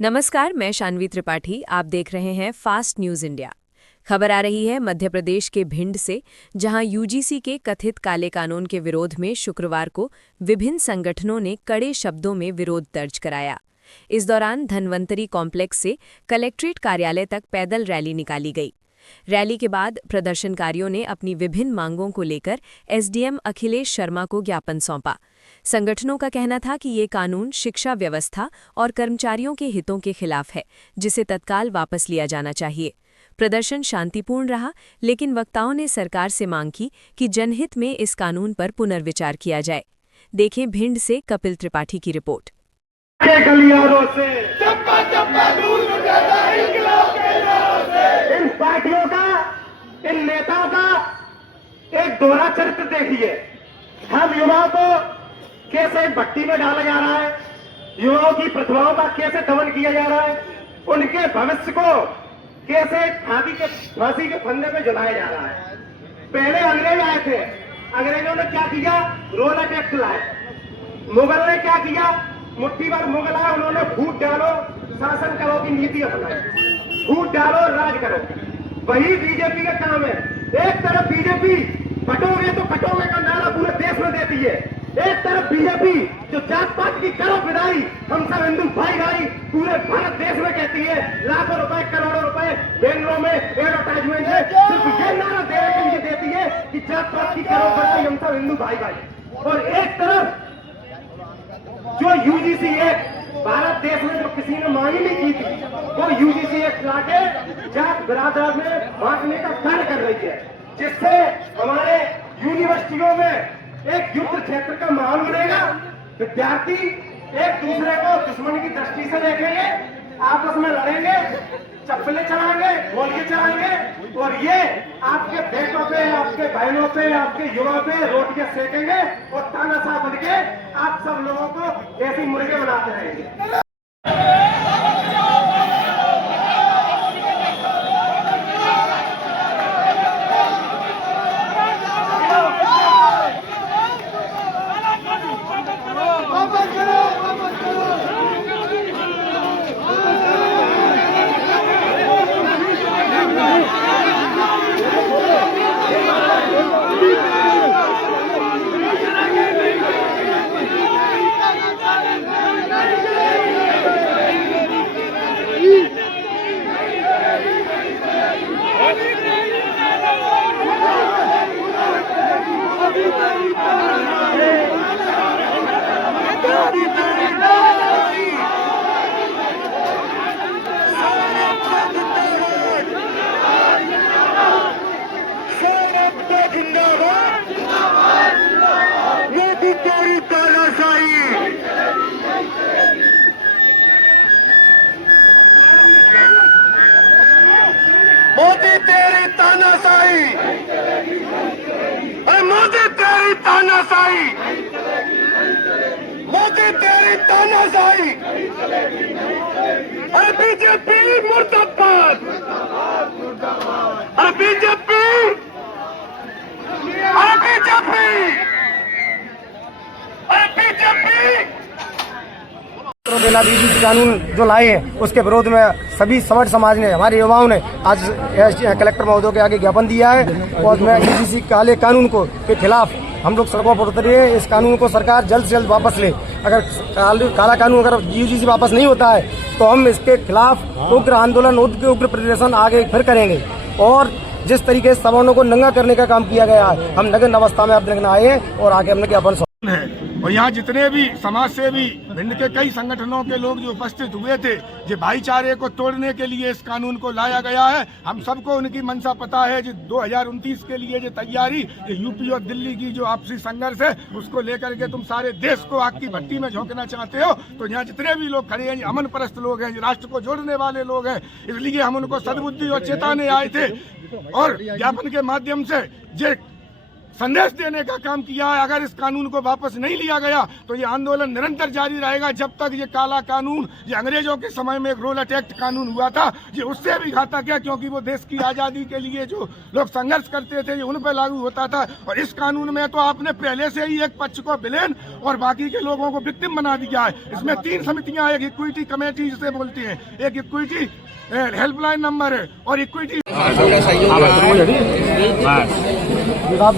नमस्कार, मैं शानवी त्रिपाठी। आप देख रहे हैं फास्ट न्यूज़ इंडिया। खबर आ रही है मध्य प्रदेश के भिंड से, जहां यूजीसी के कथित काले कानून के विरोध में शुक्रवार को विभिन्न संगठनों ने कड़े शब्दों में विरोध दर्ज कराया। इस दौरान धन्वंतरी कॉम्प्लेक्स से कलेक्ट्रेट कार्यालय तक पैदल रैली निकाली गई। रैली के बाद प्रदर्शनकारियों ने अपनी विभिन्न मांगों को लेकर एसडीएम अखिलेश शर्मा को ज्ञापन सौंपा। संगठनों का कहना था कि ये कानून शिक्षा व्यवस्था और कर्मचारियों के हितों के खिलाफ है, जिसे तत्काल वापस लिया जाना चाहिए। प्रदर्शन शांतिपूर्ण रहा, लेकिन वक्ताओं ने सरकार से मांग की कि जनहित में इस कानून पर पुनर्विचार किया जाए। देखें भिंड से कपिल त्रिपाठी की रिपोर्ट। इन पार्टियों का, इन नेताओं का एक दोहरा चरित्र देखिए। हम युवाओं को कैसे भट्टी में डाला जा रहा है, युवाओं की प्रतिभाओं का कैसे दमन किया जा रहा है, उनके भविष्य को कैसे फांसी के फंदे में जलाया जा रहा है। पहले अंग्रेज आए थे, अंग्रेजों ने क्या किया? रोलर एक्ट लाए। मुगल ने क्या किया? मुट्ठी भर मुगल आए, उन्होंने फूट डालो शासन करो की नीति अपनाई, फूट डालो राज करो। वही बीजेपी का काम है। एक तरफ बीजेपी बटोगे तो कटोगे का नारा पूरे देश में देती है, एक तरफ बीजेपी जो जात पात की करो विदाई, हम सब हिंदू भाई भाई पूरे भारत देश में कहती है। लाखों रुपए करोड़ों रुपए बैंगलोर में एडवर्टाइजमेंट है, सिर्फ ये नारा देने के लिए देती है कि जात पात की करो विदाई, हम सब हिंदू भाई भाई। और एक तरफ जो यूजीसी एक्ट भारत देश में जो किसी ने मांग नहीं की थी, वो यूजीसी एक्ट लाके जात बिरादर में बांटने का कार्य कर रही है, जिससे हमारे यूनिवर्सिटियों में एक युद्ध क्षेत्र का माहौल बनेगा। विद्यार्थी एक दूसरे को दुश्मन की दृष्टि से देखेंगे, आपस में लड़ेंगे, चप्पलें चलाएंगे, गोलियां चलाएंगे, और ये आपके बेटों पे, आपके बहनों पे, आपके युवा पे रोटियां सेकेंगे और तानाशाह बन के आप सब लोगों को ऐसी मुर्गे बनाते रहेंगे। मोदी तेरी तानाशाही, अरे मोदी तेरी तानाशाही, मोदी तेरी तानाशाही, अरे बीजेपी मुर्दाबाद, अरे बीजेपी, अरे बीजेपी, अरे बीजेपी। यूजीसी कानून जो लाए हैं उसके विरोध में सभी समर्थ समाज ने, हमारे युवाओं ने आज कलेक्टर महोदय के आगे ज्ञापन दिया है और मैं यूजीसी काले कानून को के खिलाफ हम लोग सड़कों पर उतरे हैं। इस कानून को सरकार जल्द से जल्द वापस ले। अगर काला कानून अगर यूजीसी वापस नहीं होता है तो हम इसके खिलाफ उग्र आंदोलन, उग्र प्रदर्शन आगे फिर करेंगे। और जिस तरीके से सवर्णों को नंगा करने का काम किया गया है, हम नग्न अवस्था में अब देखना आए हैं और आगे हमने ज्ञापन है। और यहाँ जितने भी समाज सेवी भिंड के कई संगठनों के लोग जो उपस्थित हुए थे, जो भाईचारे को तोड़ने के लिए इस कानून को लाया गया है। हम सबको उनकी मंशा पता है। जो 2029 के लिए जो तैयारी, ये यूपी और दिल्ली की जो आपसी संघर्ष है, उसको लेकर के तुम सारे देश को आग की भट्टी में झोंकना चाहते हो। तो यहाँ जितने भी लोग खड़े हैं, अमन परस्त लोग हैं, राष्ट्र को जोड़ने वाले लोग हैं, इसलिए हम उनको सद्बुद्धि और चेताने आए थे और ज्ञापन के माध्यम से संदेश देने का काम किया है। अगर इस कानून को वापस नहीं लिया गया तो ये आंदोलन निरंतर जारी रहेगा जब तक ये काला कानून, ये अंग्रेजों के समय में एक रोलट एक्ट कानून हुआ था, ये उससे भी घातक है, क्योंकि वो देश की आज़ादी के लिए जो लोग संघर्ष करते थे ये उन पर लागू होता था। और इस कानून में तो आपने पहले से ही एक पक्ष को विलेन और बाकी के लोगों को विक्टिम बना दिया है। इसमें 3 समितियां, एक इक्विटी कमेटी जिसे बोलते हैं, एक इक्विटी हेल्पलाइन नंबर है और इक्विटी आप